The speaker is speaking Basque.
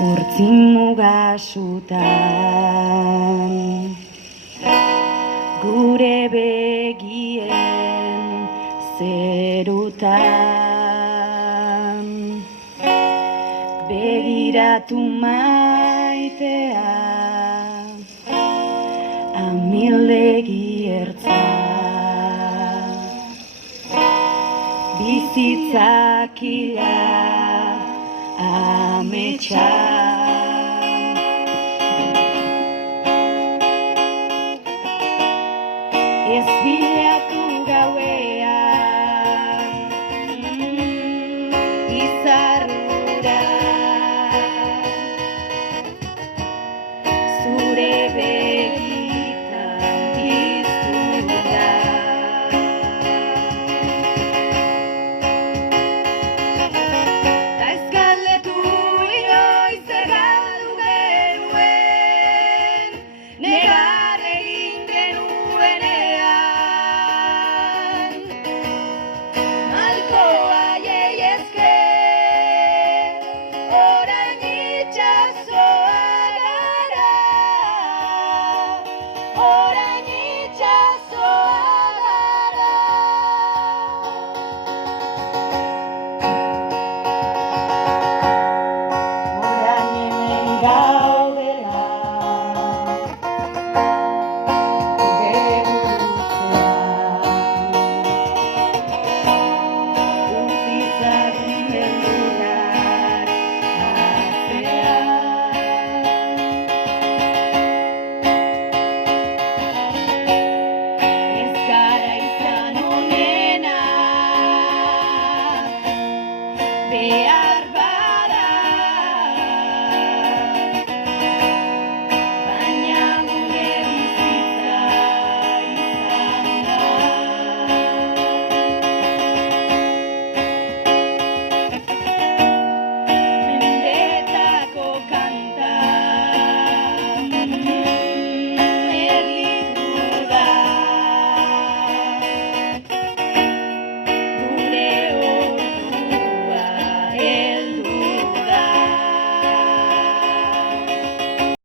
Hortzin mugasutan gure begien zerutan begiratu maitea amildegi ertza bizitzakila ametsa ez bilatu gauean izarrura zure begitan piztu da ta ez galdetu inoiz egaldu genuen negar egin genuenean malkoa jei esker orain itxasoa gara orain itxasoa gara orain hemen gaudela Yeah.